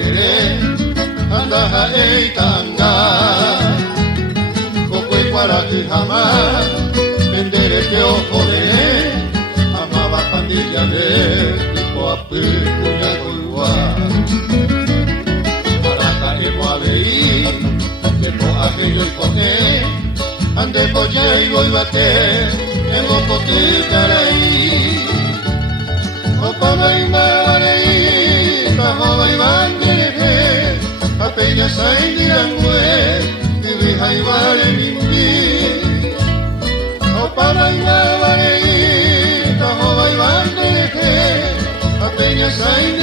querer, anda jae tanga, coque para que jamás, venderé que ojo de amaba pandilla de tipo a cuya igual. Para caer a leí, que por aquello y coger, ande polla y voy a bater, en un poquito ahí. O para y me tajo y bandere, a peña sai dirán güey, y vija y vale mi. O para y me tajo y bandere, a peña sai